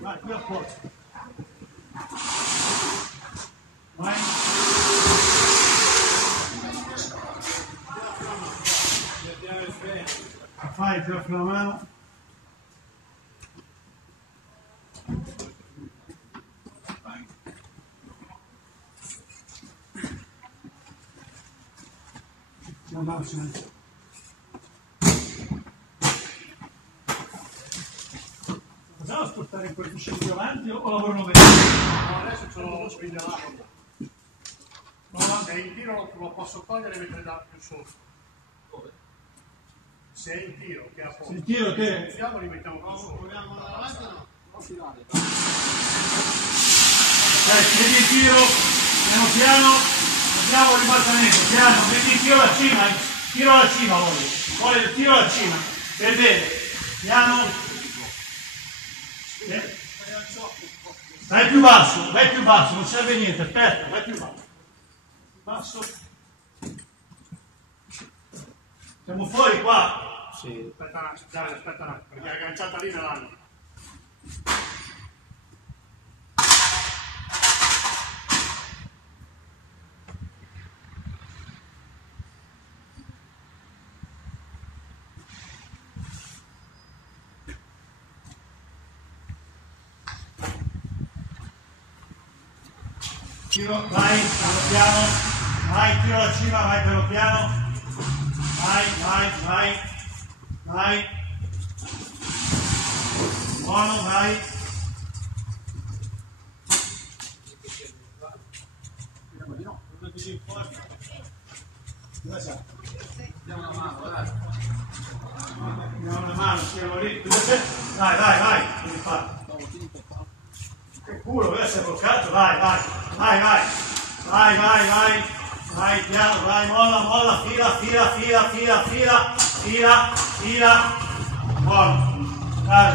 Vai, qui a posto. Vai. Fai, ti offro la mano. Vai. La marcia. Possiamo spostare questo scempio avanti o lavorano bene? No, adesso ce l'ho spingellato. Se è in tiro lo posso togliere e mettere da più sotto. Dove? Se è in tiro, che è a posto. Se in tiro che... Iniziamo li mettiamo più sotto. Proviamo da davanti o no? Non si dà. Dai, prendi in tiro, piano piano, andiamo al ribaltamento, piano, prendi in tiro la cima, tiro alla cima voglio il tiro alla cima, per bene, piano. Vai più basso, non serve niente, aspetta, vai più basso. Basso. Siamo fuori qua. Sì. Aspetta un attimo, perché è agganciata lì nell'anno. Tiro, vai, piano piano, vai, tiro alla cima, vai piano piano, vai, buono, vai. Diamo una mano, dai. Diamo una mano, siamo lì, vai, devi fare. Che culo, deve essere bloccato, vai, piano, vai, molla, fila, buono, dai.